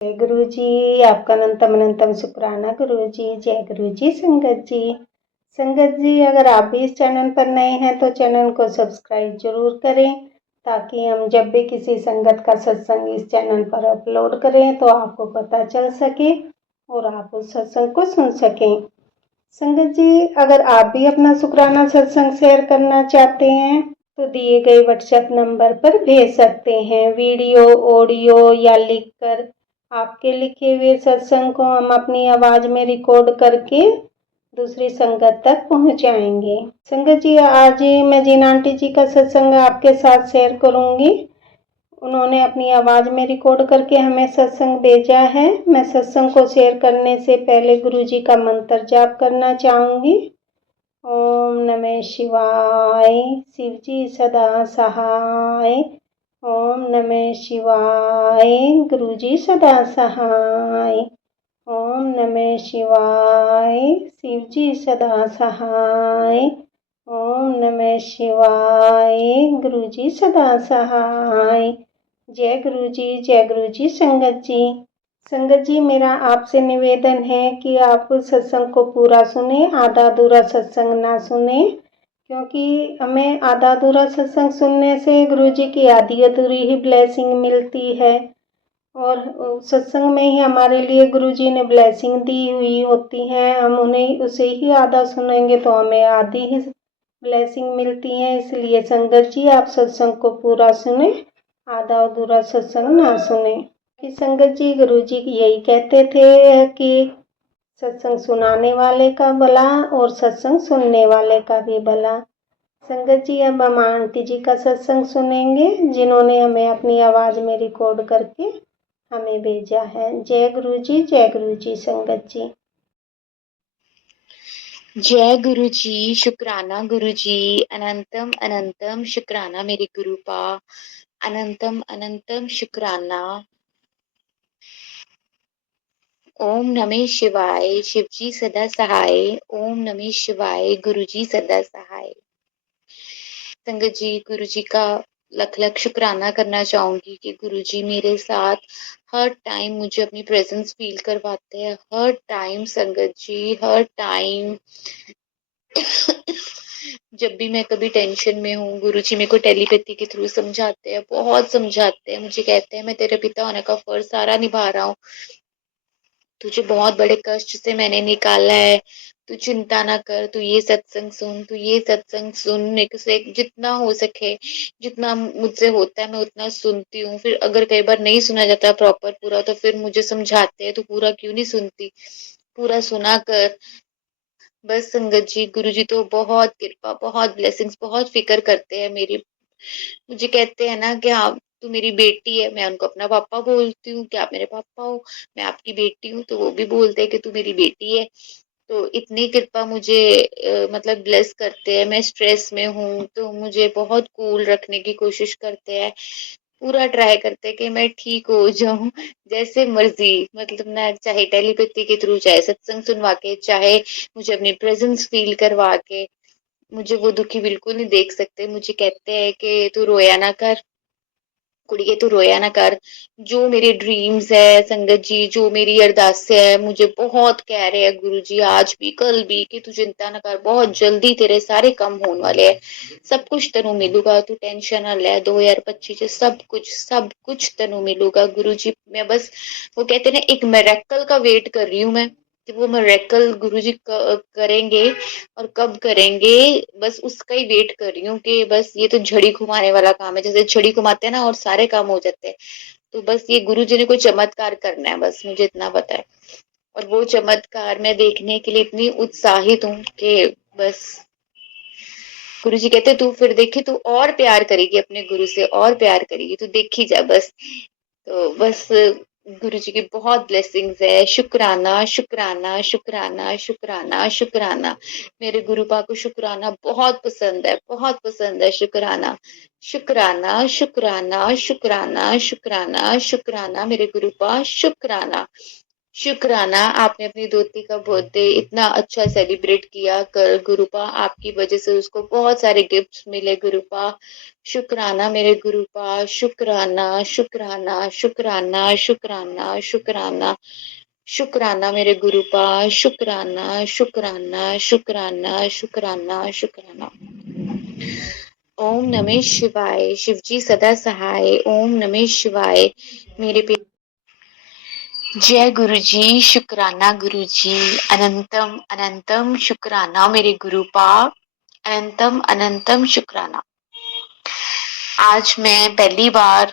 जय गुरु जी। आपका अनंतम अनंतम शुक्राना गुरु जी। जय गुरु जी। संगत जी, अगर आप भी इस चैनल पर नए हैं तो चैनल को सब्सक्राइब जरूर करें, ताकि हम जब भी किसी संगत का सत्संग इस चैनल पर अपलोड करें तो आपको पता चल सके और आप उस सत्संग को सुन सकें। संगत जी, अगर आप भी अपना शुक्राना सत्संग शेयर करना चाहते हैं तो दिए गए व्हाट्सएप नंबर पर भेज सकते हैं। वीडियो, ऑडियो या लिखकर आपके लिखे हुए सत्संग को हम अपनी आवाज में रिकॉर्ड करके दूसरी संगत तक पहुंचाएंगे। संगत जी, आज मैं जिन आंटी जी का सत्संग आपके साथ शेयर करूंगी, उन्होंने अपनी आवाज में रिकॉर्ड करके हमें सत्संग भेजा है। मैं सत्संग को शेयर करने से पहले गुरु जी का मंत्र जाप करना चाहूंगी। ओम नमः शिवाय, शिव जी सदा सहाय। ओम नमः शिवाय, गुरु जी सदा सहाय। ओम नमः शिवाय, शिव जी सदा सहाय। ओम नमः शिवाय, गुरु जी सदा सहाय। जय गुरु जी। जय गुरु जी। संगत जी, मेरा आपसे निवेदन है कि आप सत्संग को पूरा सुने, आधा अधूरा सत्संग ना सुने, क्योंकि हमें आधा अधूरा सत्संग सुनने से गुरु जी की आधी अधूरी ही ब्लेसिंग मिलती है, और सत्संग में ही हमारे लिए गुरु जी ने ब्लेसिंग दी हुई होती है। हम उन्हें उसे ही आधा सुनेंगे तो हमें आधी ही ब्लेसिंग मिलती है। इसलिए संगत जी, आप सत्संग को पूरा सुने, आधा अधूरा सत्संग ना सुने। कि संगत जी, गुरु जी यही कहते थे कि सत्संग सुनाने वाले का भला और सत्संग सुनने वाले का भी भला। संगत जी, अब हम आंटी जी का सत्संग सुनेंगे, जिन्होंने हमें अपनी आवाज में रिकॉर्ड करके हमें भेजा है। जय गुरु जी। जय गुरु जी। संगत जी, जय गुरु जी। शुक्राना गुरु जी। अनंतम अनंतम शुक्राना मेरे गुरु पा। अनंतम अनंतम शुक्राना। ओम नमः शिवाय, शिव जी सदा सहाय। ओम नमः शिवाय, गुरु जी सदा सहाय। संगत जी, गुरु जी का लख लख शुक्राना करना चाहूंगी कि गुरु जी मेरे साथ हर टाइम मुझे अपनी प्रेजेंस फील करवाते हैं। हर टाइम संगत जी, हर टाइम जब भी मैं कभी टेंशन में हूँ, गुरुजी मेरे को टेलीपैथी के थ्रू समझाते हैं, बहुत समझाते हैं। मुझे कहते हैं मैं तेरे पिता होने का फर्ज सारा निभा रहा हूँ, तुझे बहुत बड़े कष्ट से मैंने निकाला है, तू चिंता ना कर, तू ये सत्संग सुन, तू ये सत्संग सुन। मेरे से जितना हो सके, जितना मुझसे होता है मैं उतना सुनती हूँ। फिर अगर कई बार नहीं सुना जाता प्रॉपर पूरा तो फिर मुझे समझाते हैं, तू पूरा क्यों नहीं सुनती, पूरा सुना कर। बस संगत जी, गुरु जी तो बहुत कृपा, बहुत ब्लेसिंग्स, बहुत फिक्र करते हैं मेरी। मुझे कहते हैं ना कि हाँ तू मेरी बेटी है, मैं उनको अपना पापा बोलती हूँ कि आप मेरे पापा हो। मैं आपकी बेटी हूँ तो वो भी बोलते हैं कि तू मेरी बेटी है। तो इतनी कृपा मुझे मतलब ब्लेस करते हैं। मैं स्ट्रेस में हूँ तो मुझे बहुत कूल रखने की कोशिश करते हैं, पूरा ट्राई करते हैं कि मैं ठीक हो जाऊं। जैसे मर्जी, मतलब ना, चाहे टेलीपैथी के थ्रू, चाहे सत्संग सुनवा के, चाहे मुझे अपनी प्रेजेंस फील करवा के, मुझे वो दुखी बिल्कुल नहीं देख सकते। मुझे कहते हैं कि तू रोया ना कर कुड़िए, तू रोया ना कर। जो मेरे ड्रीम्स है संगत जी, जो मेरी अरदास है, मुझे बहुत कह रहे हैं गुरु जी आज भी कल भी कि तू चिंता ना कर, बहुत जल्दी तेरे सारे कम होने वाले हैं, सब कुछ तेनू मिलूगा, तू टेंशन ना ले। 2025 से सब कुछ तेनू मिलूगा गुरु जी। मैं बस, वो कहते हैं ना, एक मेरेकल का वेट कर रही हूँ मैं, कि वो मेरेकल गुरु जी करेंगे, और कब करेंगे बस उसका ही वेट कर रही हूँ। कि बस ये तो झड़ी घुमाने वाला काम है, जैसे झड़ी घुमाते हैं ना और सारे काम हो जाते हैं। तो बस ये गुरु जी ने कोई चमत्कार करना है, बस मुझे इतना पता है। और वो चमत्कार मैं देखने के लिए इतनी उत्साहित हूँ कि बस, गुरु जी कहते तू फिर देखी, तू और प्यार करेगी अपने गुरु से, और प्यार करेगी, तू देखी जा बस। तो बस गुरु जी की बहुत ब्लेसिंग्स है। शुक्राना शुक्राना शुक्राना शुक्राना शुक्राना। मेरे गुरु पा को शुक्राना बहुत पसंद है, बहुत पसंद है शुक्राना। शुक्राना शुक्राना शुक्राना शुक्राना शुक्राना मेरे गुरु पा, शुक्राना। शुक्राना आपने अपनी दोती का बर्थडे इतना अच्छा सेलिब्रेट किया कर गुरुपा, आपकी वजह से उसको बहुत सारे गिफ्ट्स मिले गुरुपा। शुक्राना मेरे गुरुपा, शुक्राना शुक्राना शुक्राना शुक्राना शुक्राना शुक्राना मेरे गुरुपा, शुक्राना शुक्राना शुक्राना शुक्राना शुक्राना। ओम नमः शिवाय, शिवजी सदा सहाय। ओम नमः शिवाय मेरे जय गुरुजी, शुक्राना गुरुजी, अनंतम अनंतम शुक्राना मेरे गुरुपा, अनंतम अनंतम शुक्राना। आज मैं पहली बार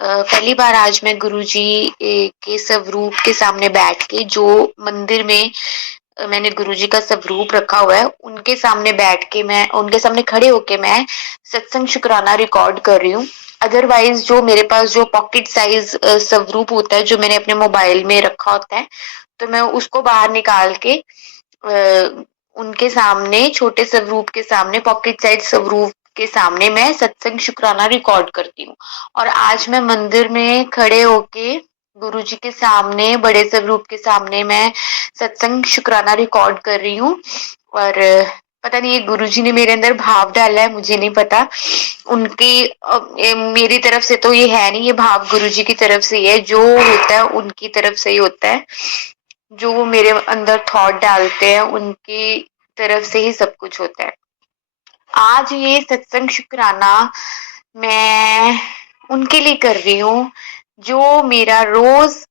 पहली बार आज मैं गुरुजी के स्वरूप के सामने बैठ के, जो मंदिर में मैंने गुरुजी का स्वरूप रखा हुआ है, उनके सामने बैठ के, मैं उनके सामने खड़े होके मैं सत्संग शुक्राना रिकॉर्ड कर रही हूँ। अदरवाइज जो मेरे पास जो पॉकेट साइज स्वरूप होता है, जो मैंने अपने मोबाइल में रखा होता है, तो मैं उसको बाहर निकाल के उनके सामने, छोटे स्वरूप के सामने, पॉकेट साइज स्वरूप के सामने मैं सत्संग शुक्राना रिकॉर्ड करती हूँ। और आज मैं मंदिर में खड़े होके गुरुजी के सामने, बड़े स्वरूप के सामने मैं सत्संग शुक्राना रिकॉर्ड कर रही हूँ। और पता नहीं ये गुरुजी ने मेरे अंदर भाव डाला है, मुझे नहीं पता। मेरी तरफ से तो ये है नहीं, ये भाव गुरुजी की तरफ से ही है। जो होता है उनकी तरफ से ही होता है, जो वो मेरे अंदर थॉट डालते हैं उनकी तरफ से ही सब कुछ होता है। आज ये सत्संग शुक्राना मैं उनके लिए कर रही हूँ जो मेरा रोज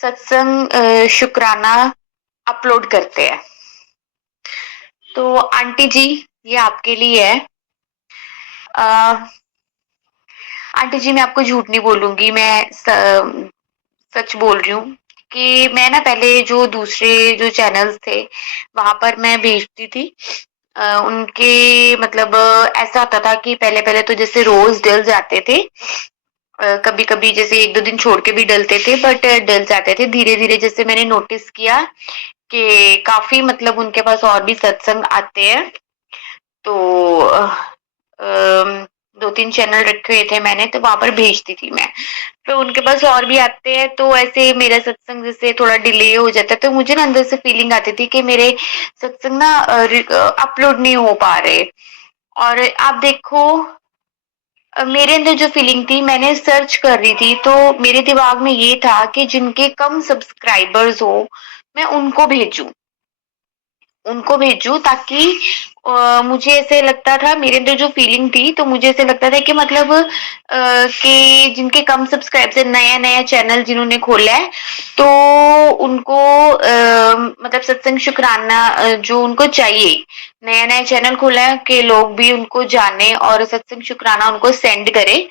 सत्संग शुक्राना अपलोड करते हैं। तो आंटी जी, ये आपके लिए है। आंटी जी, मैं आपको झूठ नहीं बोलूंगी, मैं सच बोल रही हूँ कि मैं ना पहले जो दूसरे जो चैनल्स थे वहां पर मैं भेजती थी। उनके मतलब ऐसा होता था कि पहले पहले तो जैसे रोज डल जाते थे, कभी कभी जैसे एक दो दिन छोड़ के भी डलते थे, बट डल जाते थे। धीरे धीरे जैसे मैंने नोटिस किया कि काफी मतलब उनके पास और भी सत्संग आते हैं, तो दो तीन चैनल रखे हुए थे मैंने, तो वहां पर भेजती थी मैं। तो उनके पास और भी आते हैं, तो ऐसे मेरा सत्संग जैसे थोड़ा डिले हो जाता है, तो मुझे ना अंदर से फीलिंग आती थी कि मेरे सत्संग ना अपलोड नहीं हो पा रहे। और आप देखो, मेरे अंदर जो फीलिंग थी, मैंने सर्च कर रही थी, तो मेरे दिमाग में ये था कि जिनके कम सब्सक्राइबर्स हो, मैं उनको भेजूं ताकि मुझे ऐसे लगता था, मेरे अंदर जो फीलिंग थी, तो मुझे ऐसे लगता था कि मतलब कि जिनके कम सब्सक्राइब से नया नया चैनल जिन्होंने खोला है, तो उनको मतलब सत्संग शुक्राना जो उनको चाहिए, नया नया चैनल खोला है, कि लोग भी उनको जाने और सत्संग शुक्राना उनको सेंड करे।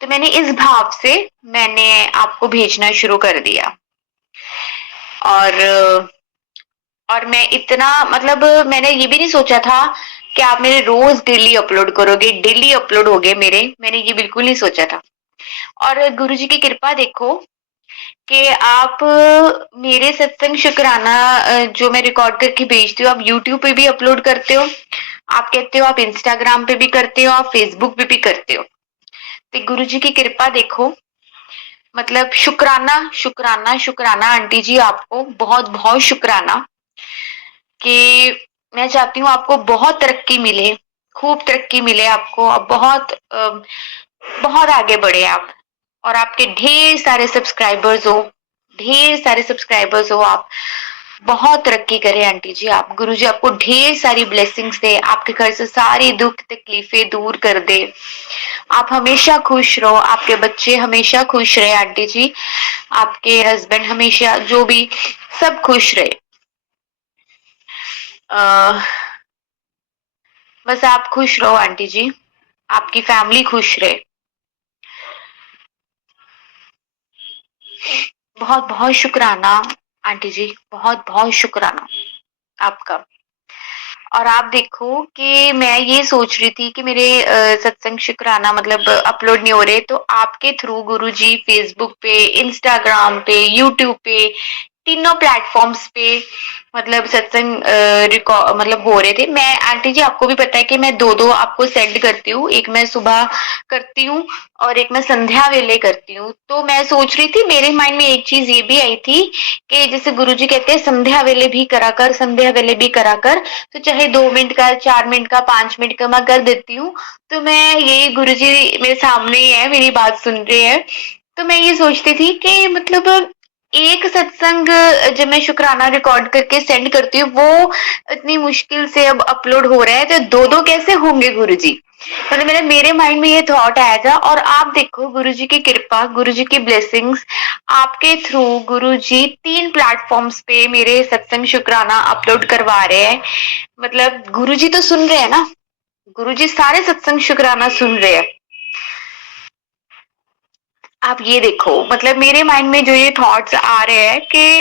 तो मैंने इस भाव से मैंने आपको भेजना शुरू कर दिया। और मैं इतना मतलब मैंने ये भी नहीं सोचा था कि आप मेरे रोज डेली अपलोड करोगे, डेली अपलोड हो गए मेरे, मैंने ये बिल्कुल नहीं सोचा था। और गुरुजी की कृपा देखो कि आप मेरे सत्संग शुक्राना जो मैं रिकॉर्ड करके भेजती हूँ, आप यूट्यूब पे भी अपलोड करते हो, आप कहते हो आप इंस्टाग्राम पे भी करते हो, आप फेसबुक पे भी करते हो। तो गुरुजी की कृपा देखो, मतलब शुक्राना शुक्राना शुक्राना आंटी जी, आपको बहुत बहुत शुक्राना। कि मैं चाहती हूँ आपको बहुत तरक्की मिले, खूब तरक्की मिले आपको, अब बहुत आगे बढ़े आप, और आपके ढेर सारे सब्सक्राइबर्स हो, ढेर सारे सब्सक्राइबर्स हो, आप बहुत तरक्की करें आंटी जी। आप गुरुजी आपको ढेर सारी ब्लेसिंग्स दे, आपके घर से सारी दुख तकलीफें दूर कर दे, आप हमेशा खुश रहो, आपके बच्चे हमेशा खुश रहे आंटी जी, आपके हस्बैंड हमेशा जो भी सब खुश रहे। बस आप खुश रहो आंटी जी, आपकी फैमिली खुश रहे। बहुत बहुत शुक्राना आंटी जी, बहुत बहुत शुक्राना आपका। और आप देखो कि मैं ये सोच रही थी कि मेरे सत्संग शुक्राना मतलब अपलोड नहीं हो रहे, तो आपके थ्रू गुरुजी फेसबुक पे, इंस्टाग्राम पे, यूट्यूब पे, तीनों प्लेटफॉर्म्स पे मतलब सत्संग रिकॉर्ड मतलब हो रहे थे। मैं आंटी जी आपको भी पता है कि मैं दो आपको सेंड करती हूँ, एक मैं सुबह करती हूँ और एक मैं संध्या वेले करती हूँ। तो मैं सोच रही थी, मेरे माइंड में एक चीज ये भी आई थी कि जैसे गुरुजी कहते हैं संध्या वेले भी करा कर, संध्या वेले भी करा कर, तो चाहे 2 मिनट का, 4 मिनट का, 5 मिनट का मैं कर देती हूँ। तो मैं ये गुरुजी मेरे सामने ही है, मेरी बात सुन रहे हैं, तो मैं ये सोचती थी कि मतलब एक सत्संग जब मैं शुक्राना रिकॉर्ड करके सेंड करती हूँ, वो इतनी मुश्किल से अब अपलोड हो रहा है, तो दो कैसे होंगे गुरुजी? मतलब मेरे माइंड में ये थॉट आया था। और आप देखो गुरुजी की कृपा, गुरुजी की ब्लेसिंग्स, आपके थ्रू गुरुजी 3 प्लेटफॉर्म्स पे मेरे सत्संग शुक्राना अपलोड करवा रहे हैं। मतलब गुरुजी तो सुन रहे हैं ना, गुरुजी सारे सत्संग शुक्राना सुन रहे हैं। आप ये देखो, मतलब मेरे माइंड में जो ये थॉट्स आ रहे हैं कि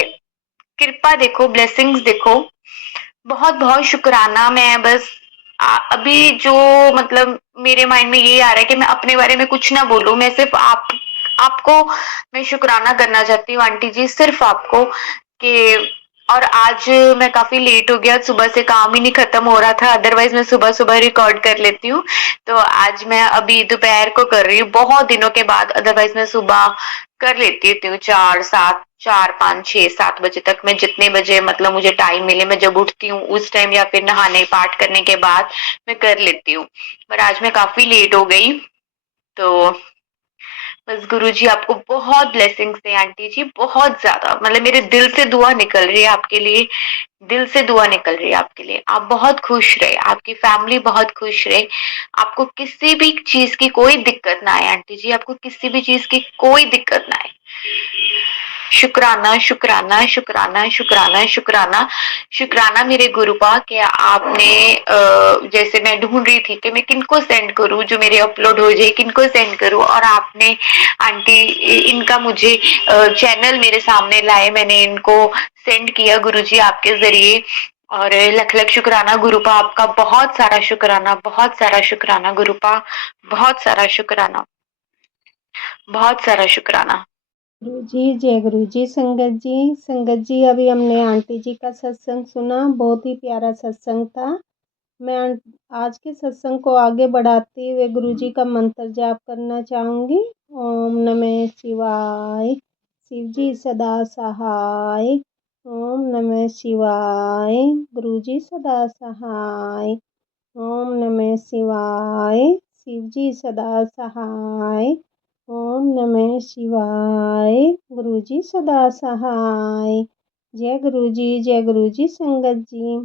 कृपा देखो, ब्लेसिंग्स देखो, बहुत बहुत शुक्राना। मैं बस अभी जो मतलब मेरे माइंड में ये आ रहा है कि मैं अपने बारे में कुछ ना बोलूं, मैं सिर्फ आपको मैं शुक्राना करना चाहती हूँ आंटी जी, सिर्फ आपको कि। और आज मैं काफी लेट हो गया, सुबह से काम ही नहीं खत्म हो रहा था, अदरवाइज मैं सुबह सुबह रिकॉर्ड कर लेती हूँ। तो आज मैं अभी दोपहर को कर रही हूँ, बहुत दिनों के बाद। अदरवाइज मैं सुबह कर लेती हूँ 4, 5, 6, 7 बजे तक, मैं जितने बजे मतलब मुझे टाइम मिले, मैं जब उठती हूँ उस टाइम, या फिर नहाने पाठ करने के बाद मैं कर लेती हूँ। पर आज मैं काफी लेट हो गई। तो बस गुरुजी आपको बहुत ब्लेसिंग्स दें आंटी जी, बहुत ज्यादा। मतलब मेरे दिल से दुआ निकल रही है आपके लिए, दिल से दुआ निकल रही है आपके लिए। आप बहुत खुश रहे, आपकी फैमिली बहुत खुश रहे, आपको किसी भी चीज की कोई दिक्कत ना आए आंटी जी, आपको किसी भी चीज की कोई दिक्कत ना आए। शुक्राना शुक्राना शुक्राना शुक्राना शुक्राना शुक्राना मेरे गुरुपा कि आपने जैसे मैं ढूंढ रही थी कि मैं किनको सेंड करूं जो मेरे अपलोड हो जाए, किनको सेंड करूं, और आपने आंटी इनका मुझे चैनल मेरे सामने लाए, मैंने इनको सेंड किया गुरुजी आपके जरिए। और लख लख शुक्राना गुरुपा आपका, बहुत सारा शुक्राना, बहुत सारा शुक्राना गुरुपा, बहुत सारा शुक्राना, बहुत सारा शुक्राना। गुरु जी जय गुरु जी। संगत जी अभी हमने आंटी जी का सत्संग सुना, बहुत ही प्यारा सत्संग था। मैं आज के सत्संग को आगे बढ़ाते हुए गुरु जी का मंत्र जाप करना चाहूँगी। ओम नमः शिवाय, शिव जी सदा सहाय। ओम नमः शिवाय, गुरु जी सदा सहाय। ओम नमः शिवाय, शिव जी सदा सहाय। ओम नमः शिवाय, गुरु जी सदा सहाय। जय गुरु जी, जय गुरु जी संगत जी।